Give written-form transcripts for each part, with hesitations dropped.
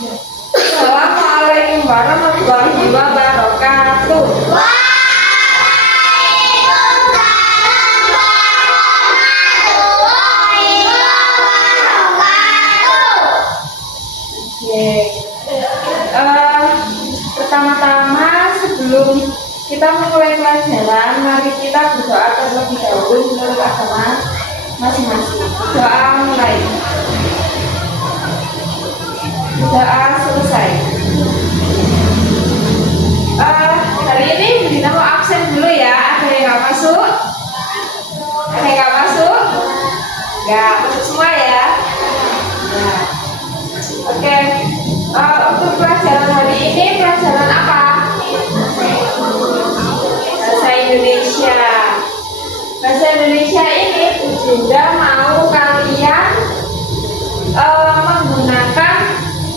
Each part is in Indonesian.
Assalamualaikum warahmatullahi wabarakatuh. Pertama-tama sebelum kita memulai pelajaran, mari kita berdoa terlebih dahulu menurut agama masing-masing. Doa mulai. Doa selesai. Hari ini Bunda mau absen dulu ya. Ada yang nggak masuk? Ada yang nggak masuk? Nggak masuk semua ya. Nah, oke. Untuk pelajaran hari ini pelajaran apa? Bahasa Indonesia. Bahasa Indonesia ini Bunda mau kalian menggunakan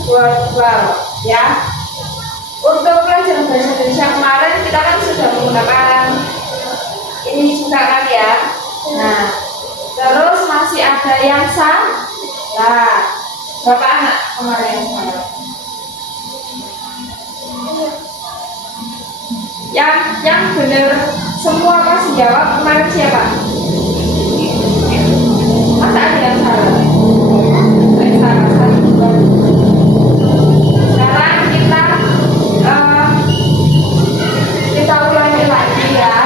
word ya. Untuk pelajaran bahasa Indonesia kemarin kita kan sudah menggunakan ini juga kan ya. Nah, terus masih ada yang salah. Berapa anak kemarin yang salah? Yang benar semua pasti jawab kemarin siapa? Masa ada yang salah? Sekarang kita ulangi lagi ya,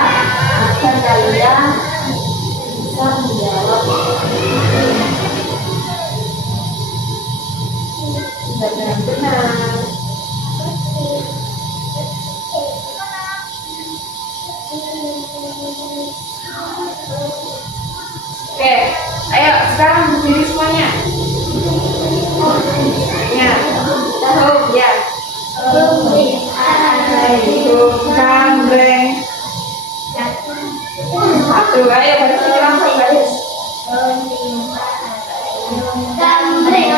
agar kalian bisa menjawab dengan benar. Oke, ayo sekarang berdiri semuanya. Ya, ya. Kambreng. Satu, ayo baris langsung baris. Kambreng.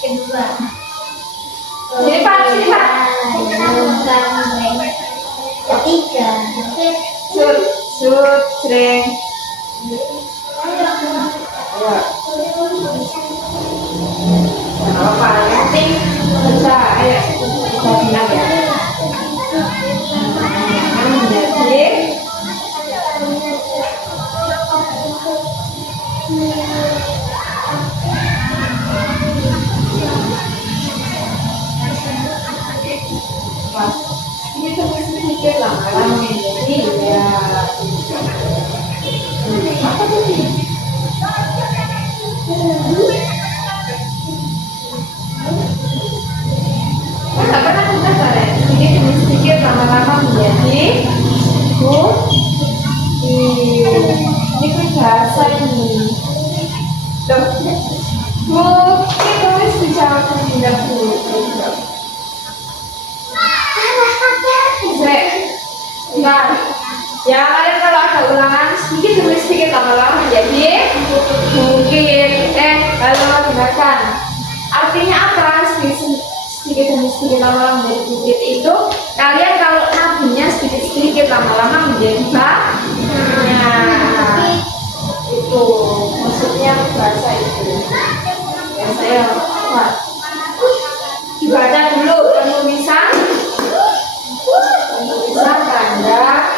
Kedua. Sini Pak, sini Pak. Ketiga. Sutreng. Ya. Apa nanti bisa ayo kita bilang ya. Jadi ini tulis sedikit lah kalau menjadi ya. Apa tadi? Nggak pernah kita bare. Ini tulis sedikit lama-lama menjadi ini kan bahasa ini. Mungkin tulis dijawab tidak dulu. Nah, ya kalian kalau ada ulangan sedikit demi sedikit lama-lama menjadi mungkin. Kalau dengarkan artinya apa? Sedikit demi sedikit lama-lama menjadi bukit itu kalian kalau nabungnya sedikit-sedikit lama-lama menjadi banyak. Itu maksudnya bahasa itu ya. Saya dibaca dulu penulisan tanda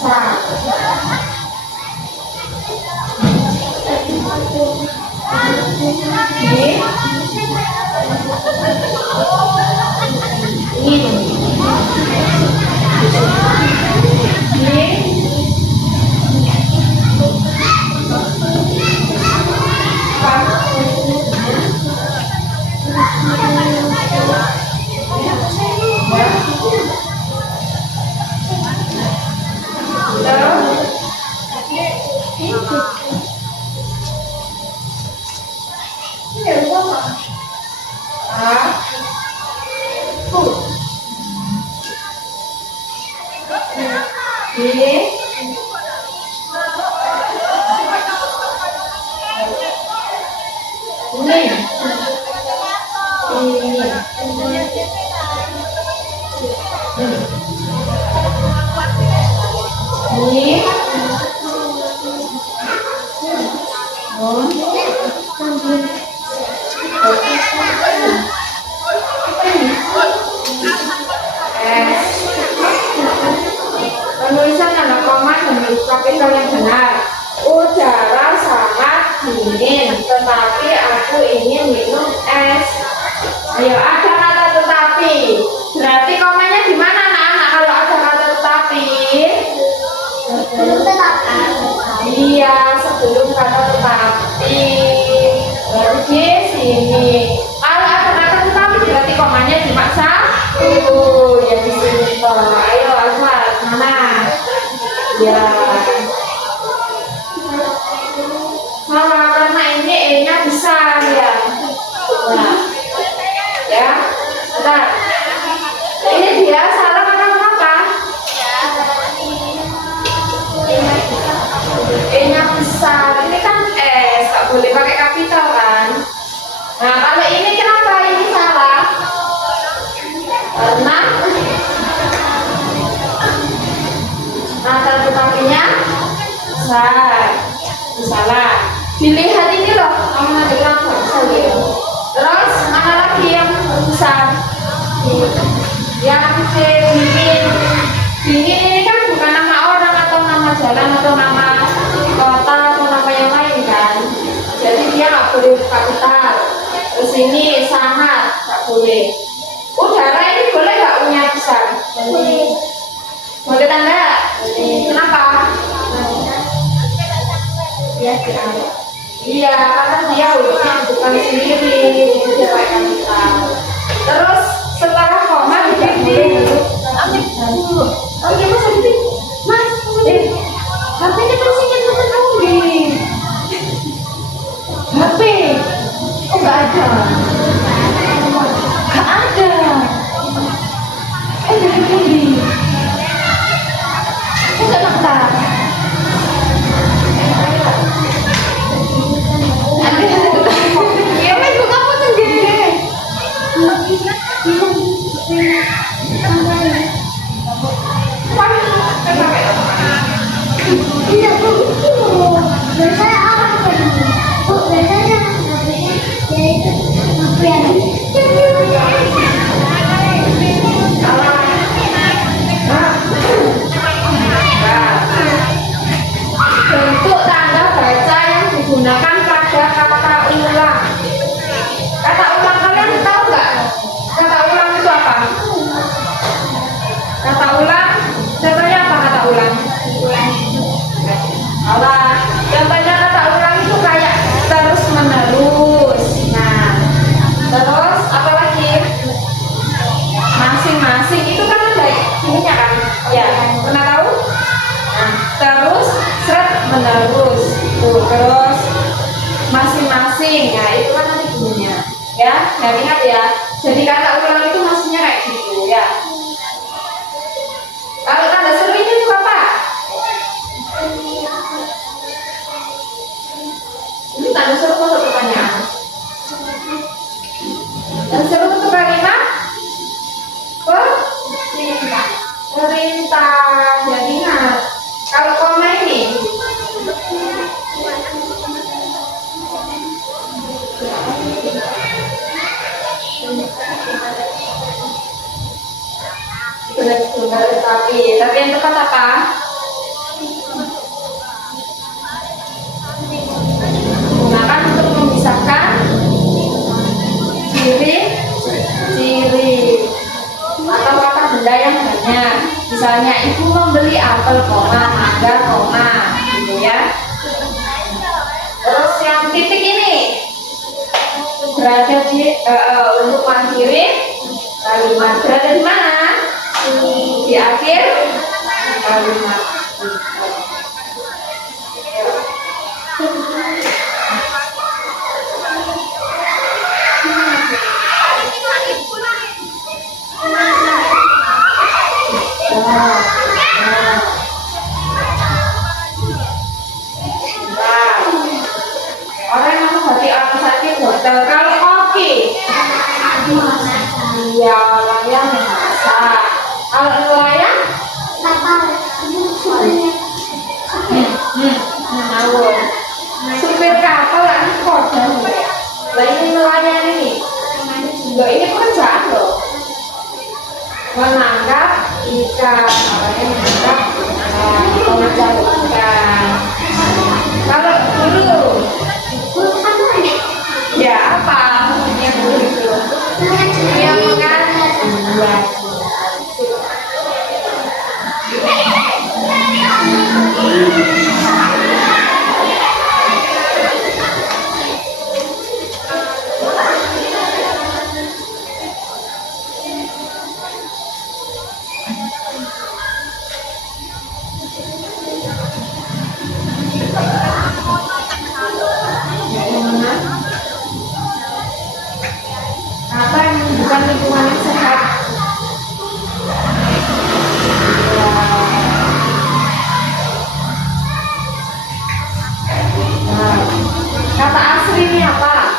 Sa. Ini. Penulisan tanda koma dan huruf kapital yang benar. Udara sangat dingin, tetapi aku ingin minum es. Ayo, ada kata tetapi. Berarti komanya di mana anak-anak kalau ada kata tetapi? Iya, sebelum kata tetapi. Berarti di sini. Kalau ada kata tetapi berarti komanya cuma satu. Ya di sini. Ayo, Azhar, mana? Ya. Salah karena ini E-nya besar ya. Nah, ya, bentar. Ini dia salah karena kenapa? E-nya besar. Ini kan S, tak boleh pakai kapital kan? Nah, kalau ini kenapa ini salah? Karena kata tetapinya besar. Salah. Dilihat ini loh, kamu nanti langsung ya. Terus mana lagi yang besar? Yang C, dingin. Dingin ini kan bukan nama orang atau nama jalan atau nama kota atau nama yang lain kan? Jadi dia nggak boleh kapital. Terus ini sangat nggak boleh. Udara ini boleh nggak punya besar? Boleh. Boleh tanda? Kenapa? Ya, iya, karena dia hurufnya bukan sendiri, dia pakai kapital. Terus setelah koma diganti dulu. Oh iya mas, mas, HP-nya masih dulu di HP. Oh nggak ada, nggak ada. Dari tadi, nggak nakal. Iya, mas buka apa sendiri? Iya, Bu. Biasanya apa tadi? Bu, biasanya yaitu apa ya? Bentuk tanda baca yang digunakan pada kata ulang. Kata ulang kalian tahu nggak? Kata ulang itu apa? Kata ulang, contohnya apa kata ulang? Ulang. Contohnya kata ulang itu kayak terus menerus. Nah, terus apa lagi? Masing-masing itu kan ada ininya kan? Ya, pernah tahu? Nah, terus seret menerus. Tuh, terus masing-masing. Nah, itu kan nanti bunyinya. Ya, nah ingat ya. Jadi kata ulang itu maksudnya kayak gitu ya. Kalau tanda seru ini itu apa? Ini tanda seru untuk pertanyaan. Tanda seru untuk kalimat? Perintah. Perintah. Jadi ingat. Kalau koma ini benar-benar tapi yang tepat apa? bapaknya ibu membeli apel, mangga, gitu ya. Terus yang titik ini berada di untuk mengakhiri kalimat, berada di mana? Di akhir kalimat. Orang yang menghati orang sakit hotel. Kalau koki, iya orang yang masak. Kalau nelayan, ngawur. Supir kapal lah ini korban. Lah ini nelayan ini. Loh ini pekerjaan loh. Menangkap ikan, orangnya menangkap ikan, mencari ikan. Kalau dulu, ya apa? Yang dulu itu, yang mengajar. Apa yang menunjukkan lingkungan yang sehat? Nah, kata asli ini apa?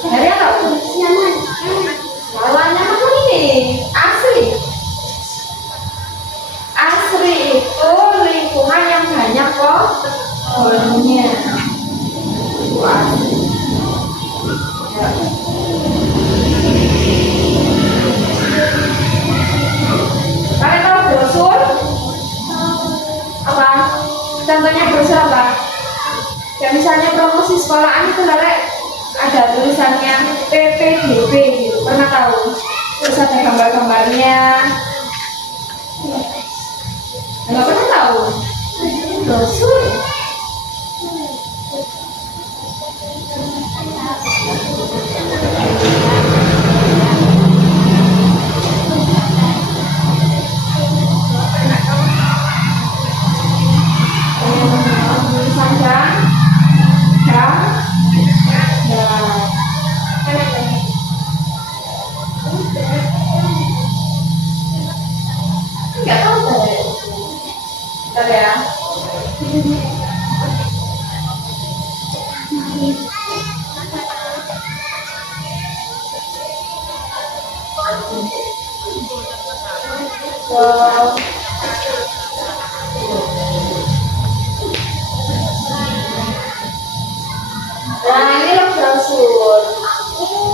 Dari apa? Lawannya apa ini? Asli. Asli itu lingkungan yang banyak pohonnya. Itu asli. Kalian tahu brosur? Apa? Contohnya brosur apa? Ya misalnya promosi sekolahan itu ada tulisannya PPDB gitu. Pernah tahu? Terus ada gambar-gambarnya. Enggak pernah tahu? Brosur. Enggak tahu saya. Bentar ya. Wow. Nah ini loh brosur.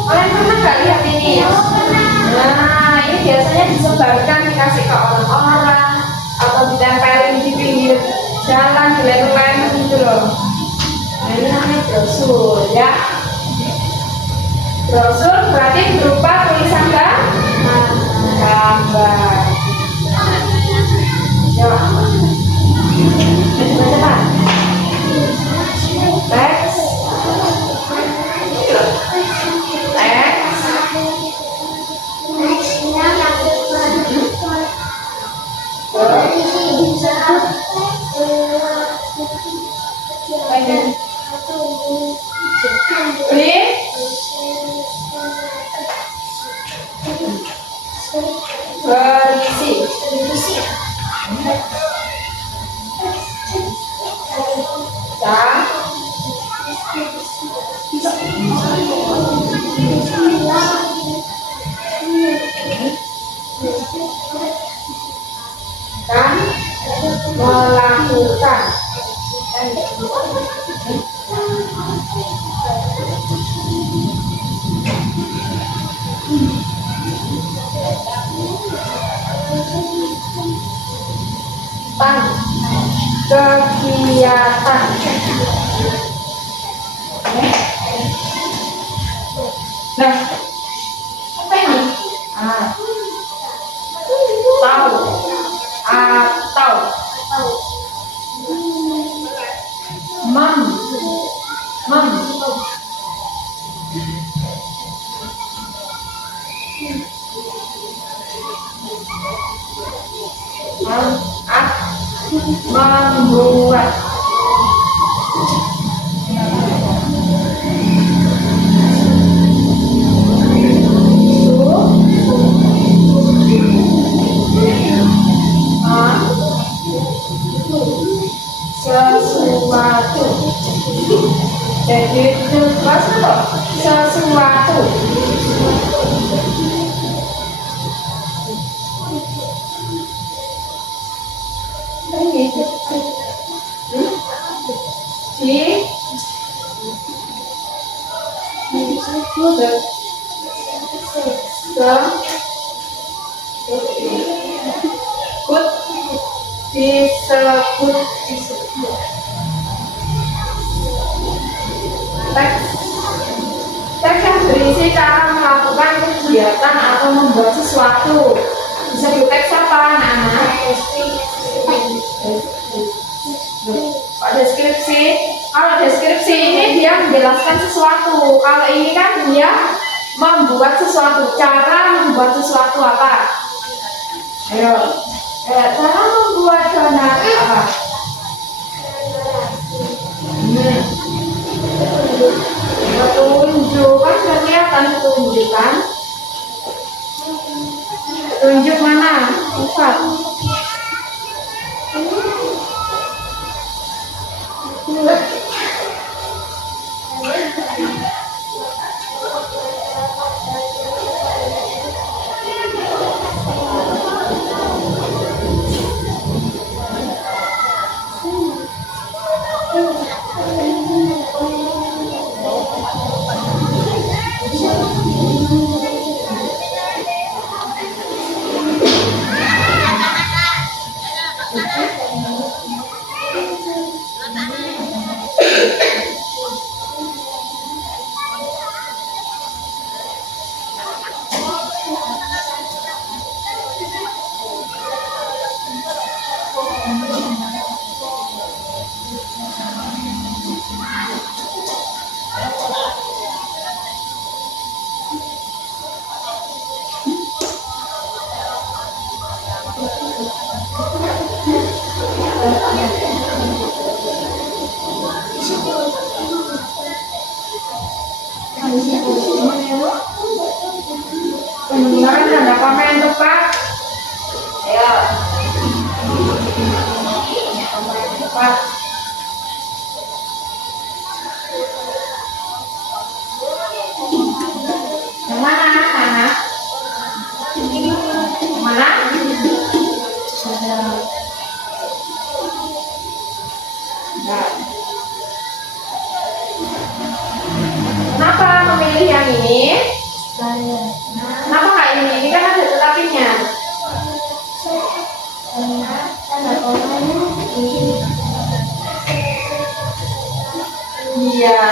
Kalian pernah nggak lihat ini? Nah ini biasanya disebarkan, dikasih ke orang-orang atau ditempelin di pinggir jalan, di lem-lem gitu loh. Nah ini namanya brosur ya. Brosur berarti berupa tulisan gambar. Ya. Baca teks. Berisi. Dan melakukan kegiatan. Nah, apa ini? membuat. Sesuatu. Jadi sesuatu. Disebut teks yang berisi cara melakukan kegiatan atau membuat sesuatu. Disebut teks apa anak-anak? Deskripsi. Kalau deskripsi ini dia menjelaskan sesuatu. Kalau ini kan dia membuat sesuatu. Cara membuat sesuatu apa? Ayo. Cara membuat donat apa? Tunjuk, kan sudah kelihatan tunjuk kan? Tunjuk mana? Empat. Menggunakan tanda koma yang tepat. Ayo. Koma yang tepat. Yang mana? Mana? Mana? Kenapa memilih yang ini? Kenapa nggak ini? Ini kan ada tetapinya. Iya.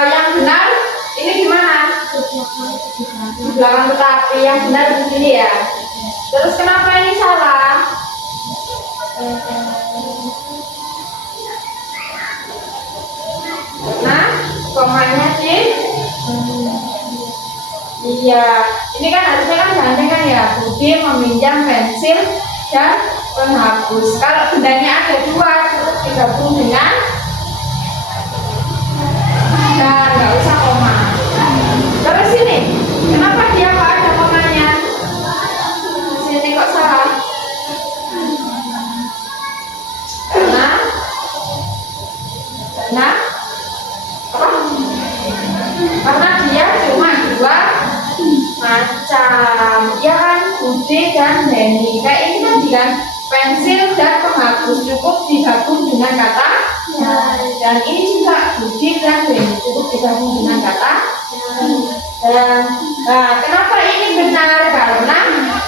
Yang benar ini gimana? Di belakang tetapi yang benar di sini ya. Terus kenapa ini salah? Nah, komanya sih. Iya, ini kan harusnya kan gandeng kan ya. Budi meminjam pensil dan penghapus. Kalau bendanya ada dua, digabung dengan dan nggak usah koma. Terus ini, kenapa dia nggak ada komanya? Sini kok salah? Karena apa? Karena dia cuma dua macam, ya kan? Budi dan Henny. Kayak ini kan dengan pensil dan penghapus cukup digabung dengan kata dan ini juga Budi dan Henny cukup digabung dengan kata dan. Nah, kenapa ini benar? Karena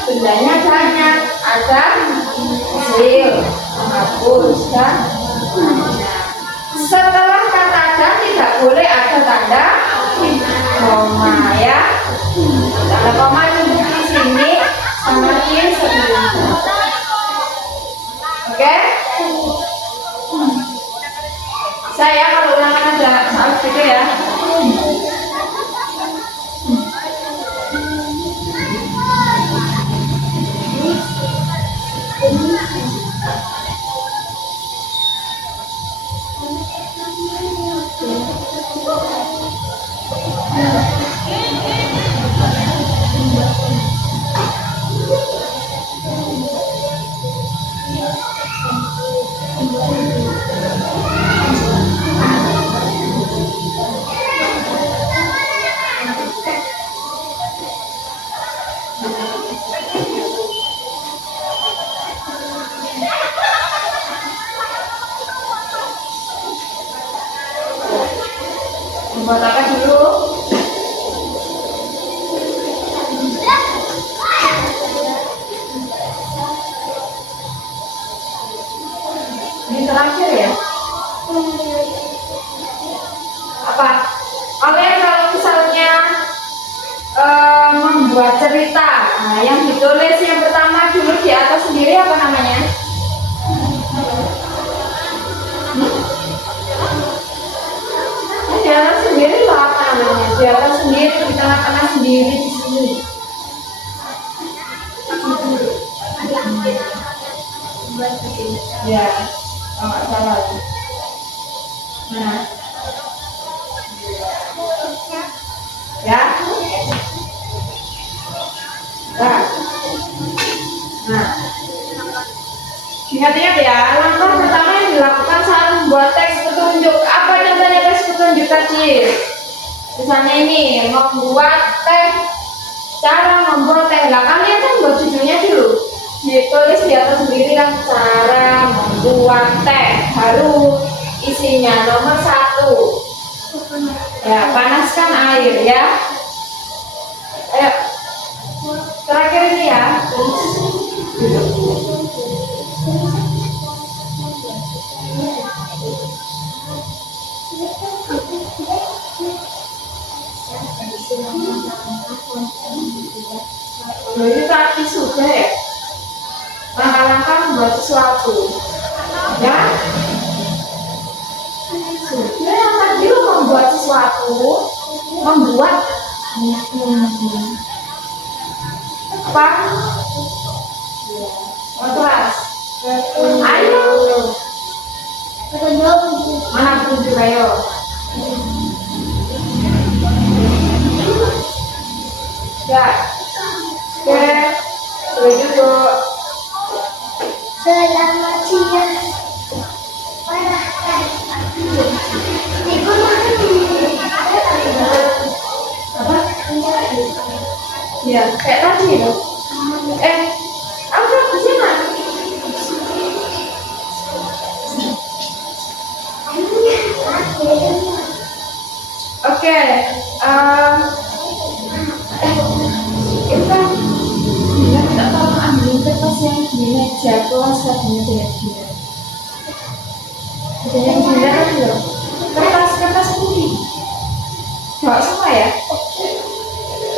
bendanya banyak, ada pensil, penghapus dan setelah kata dan tidak boleh ada tanda koma ya. Tanda koma cukup di sini sama di sebelumnya. Oke? Saya kalau ulangan ada saat gitu ya. Buat apa dulu? Ini terakhir ya? Apa? Kalian kalau misalnya membuat cerita, nah yang ditulis yang pertama dulu di atas sendiri apa namanya? Di atas sendiri itu apa namanya? Di atas sendiri, di tengah-tengah sendiri di sini. Ya, kalau nggak salah. Nah, ya. Nah, ingat-ingat ya, langkah pertama yang dilakukan saat membuat teks petunjuk. Apa contohnya teks petunjuk tadi? Misalnya ini, membuat teks, cara membuat teks. Nah, kalian kan buat judulnya dulu. Ditulis di atas sendiri kan cara membuat teks. Baru isinya nomor 1. Ya, panaskan air ya. Ayo. Terakhir ini ya. Jadi tadi sudah ya. Langkah-langkah membuat sesuatu. Ya. Sudah yang tadi membuat sesuatu. Membuat apa? Kelas. Ayo. Mana petunjuk ayo? Ya. Oke. Boleh duduk. Selamat siang. Apa? Ya, kayak tadi loh. Apa di sana? Oke, itu kan dia minta tolong ambilin kertas yang di meja kelas katanya dia. Ada yang gila kan loh. Kertas putih. Bawa semua ya?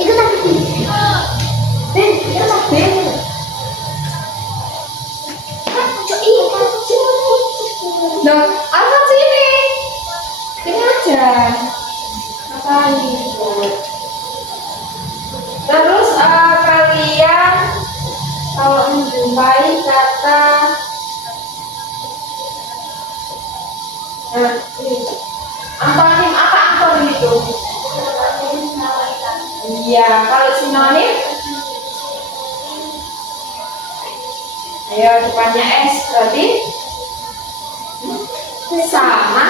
Itu tadi. Itu tadi. Loh, apa sini? Ini aja. Apa itu? Terus kalian kalau menjumpai kata antonim, apa antonim itu? Iya, kalau sinonim? Ayo depannya S berarti sama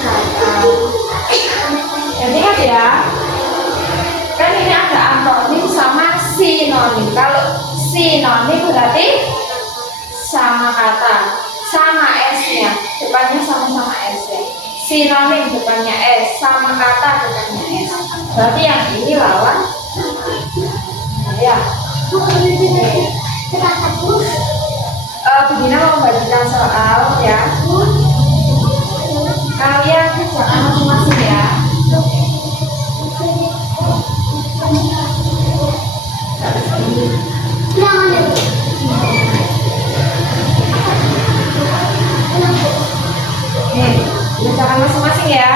kata. Jadi ingat ya, kan ini ada antonim sama sinonim. Kalau sinonim berarti sama kata, sama S-nya, depannya sama S ya. Sinonim depannya S, sama kata depannya S. Berarti yang ini lawan. Ya. Begini mau membagikan soal ya. Kalian kerjakan masing-masing ya. Nih, kerjakan masing-masing ya.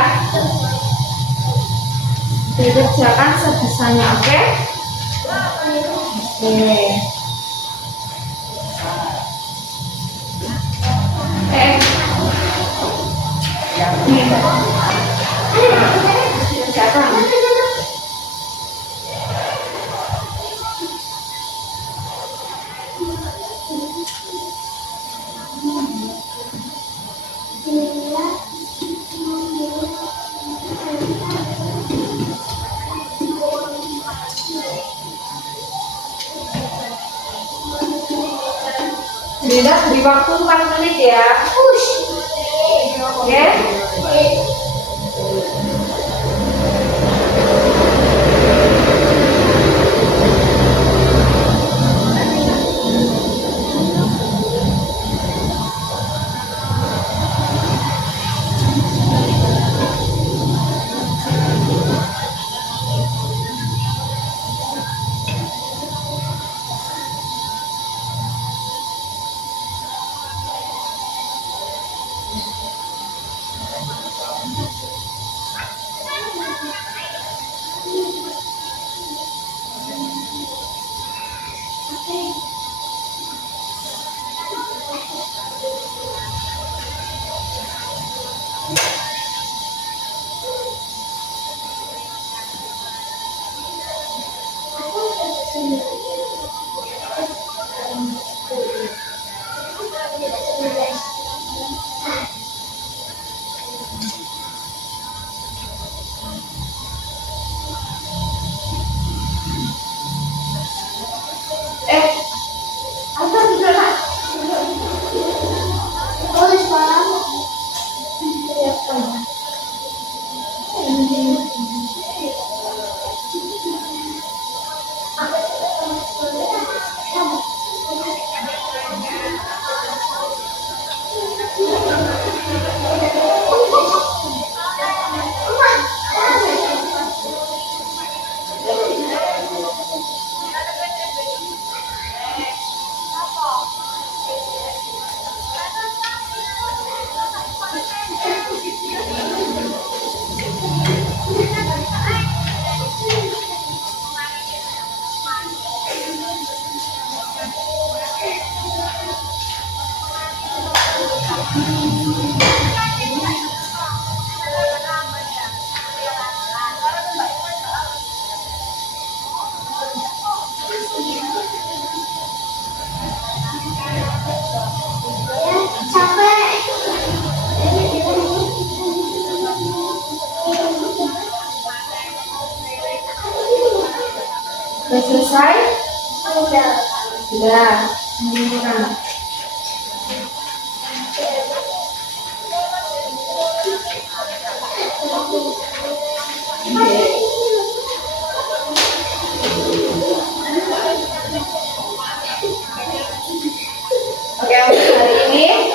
Dikerjakan sebisanya, oke? Oke. Nih. Kerjakan. Beri waktu 4 menit ya. Oke? Apa juga nak? Boleh sekarang. Udah selesai? Udah. Sudah. Nah. Oke, untuk hari ini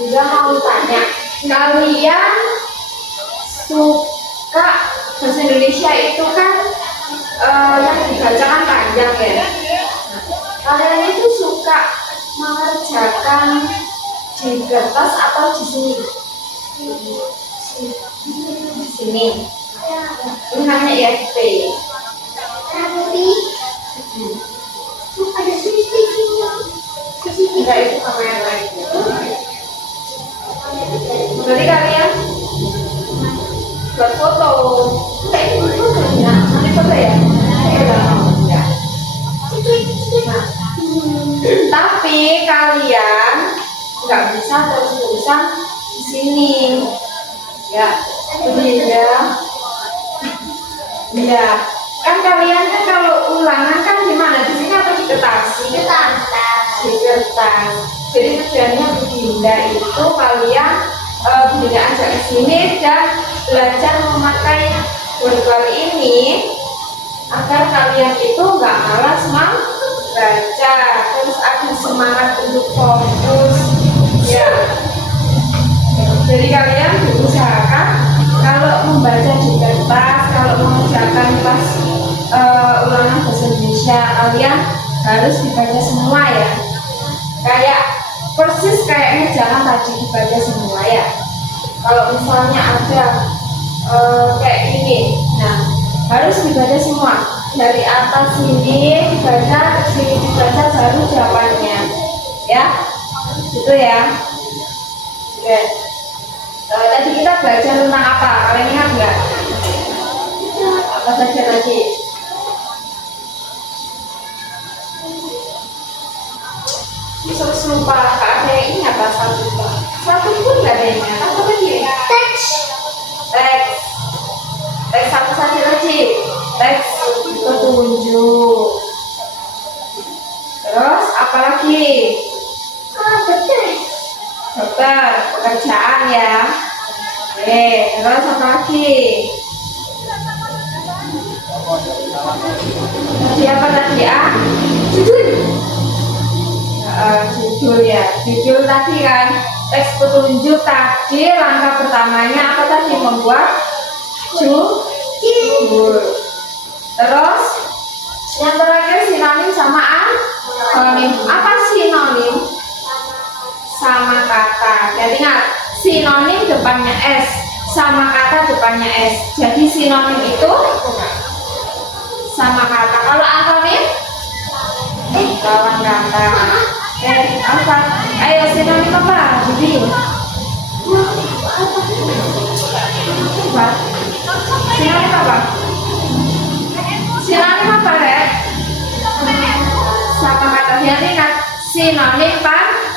juga mau tanya, kalian suka bahasa Indonesia itu kan yang dibacakan panjang ya. Nah, kalian itu suka mengerjakan di kertas atau di sini? Di sini. Ini namanya IFP. Tapi ada CCTV-nya. Enggak, itu kamera itu. Berarti kalian buat foto. Enggak, itu buat foto ya. Nanti foto ya. Saya udah mau ya. Nah, tapi kalian nggak bisa terus-terusan di sini. Ya, beda. Ya, kan kalian kan kalau ulangan kan di mana? Di sini atau di kertas? Di kertas. Jadi tujuannya Bunda itu kalian Bunda ajak ke sini dan belajar memakai board ini agar kalian itu nggak malas membaca, terus ada semangat untuk fokus. Ya. Jadi kalian berusahakan kalau membaca di kertas, kalau mengerjakan pas ulangan bahasa Indonesia, kalian harus dibaca semua ya. Kayak persis kayaknya jangan tadi dibaca semua ya. Kalau misalnya ada kayak ini, nah harus dibaca semua dari atas sini dibaca, ke sini dibaca, baru jawabannya ya, gitu ya. Oke. Tadi kita belajar tentang apa? Kalian ingat nggak? Apa saja tadi? Terus lupa, nggak ada yang ingat bahasa lupa. Satu pun nggak ada yang ingat. Apa tadi? Teks. Teks apa saja tadi? Teks petunjuk. Terus apa lagi? Betul. Pinter, pekerjaan ya. Oke, terus apa lagi? Tadi apa tadi ah? Judul. Judul ya. Judul tadi kan teks petunjuk tadi langkah pertamanya apa tadi membuat judul. Terus yang terakhir sinonim sama anonim. Apa sinonim? Sama kata. Jadi ingat, sinonim depannya s, sama kata depannya s. Jadi sinonim itu sama kata. Kalau anonim lawan kata. Apa? Ayo sinonim apa? Jadi apa? Sinonim apa? Sinonim apa, Rek? Sama kata. Jadi ingat, sinonim kan?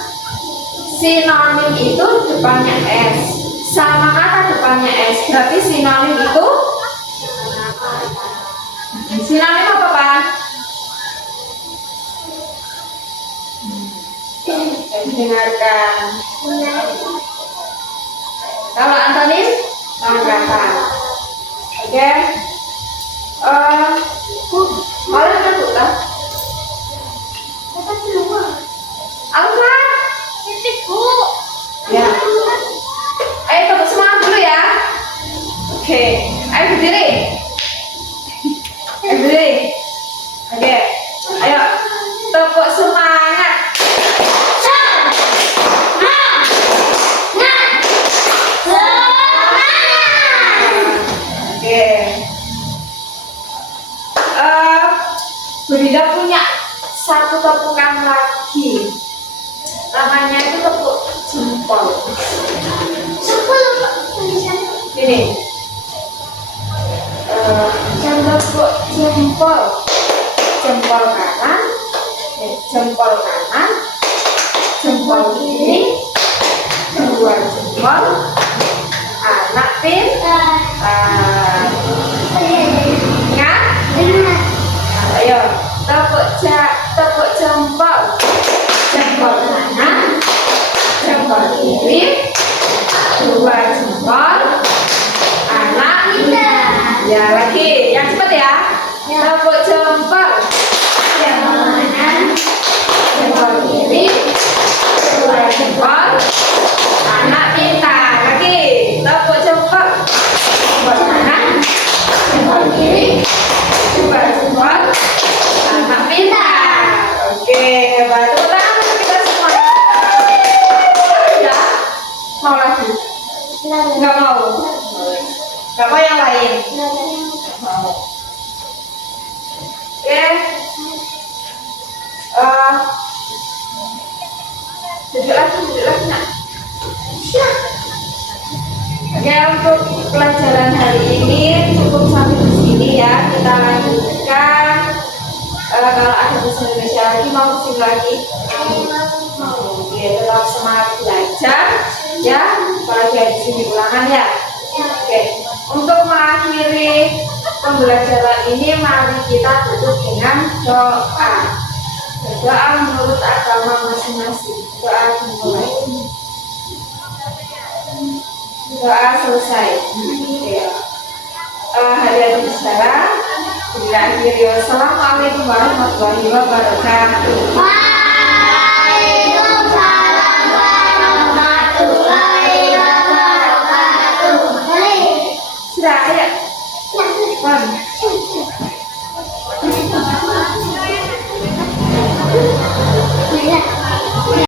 Sinonim itu depannya s, sama kata depannya s. Berarti sinonim itu sinonim apa, Pak? Dengarkan. Kalau antonim sama kata. Oke. Boleh masuk lah. Alfa. Ya. Ayo tepuk semangat dulu ya. Oke. Ayo berdiri. Ayo berdiri. Oke. Ayo tepuk semangat. Oke. Bunda punya satu tepukan lagi. Namanya itu tepuk jempol. Ini tepuk jempol. Jempol kanan, jempol kanan, jempol kiri, dua jempol, anak pintar. Ingat? Ayo tepuk jempol. Jempol kanan, jempol kiri, dua jempol, anak pintar. Ya lagi, yang cepat ya. Tepuk jempol. Jempol kanan, jempol kiri, dua jempol, anak pintar. Lagi, tepuk jempol. Jempol kanan, jempol kiri, dua jempol, anak pintar. Oke, hebat. Tepuk tangan untuk kita semua. Ya, mau lagi? Nggak mau. Nggak mau yang lain. Mau. Oke. Duduk lagi nak. Oke, untuk pelajaran hari ini cukup sampai di sini ya. Kita lanjutkan. Kalau ada bahasa Indonesia lagi mau kesini lagi. Oke, tetap semangat belajar ya. Apalagi di sini ulangan ya. Oke, untuk mengakhiri pembelajaran ini mari kita tutup dengan doa. Doa menurut agama masing-masing. Doa dimulai. Doa selesai. Hadirin sekalian, bila akhiri wassalamualaikum warahmatullahi wabarakatuh. Waalaikumsalam warahmatullahi wabarakatuh. Sudah, ayo.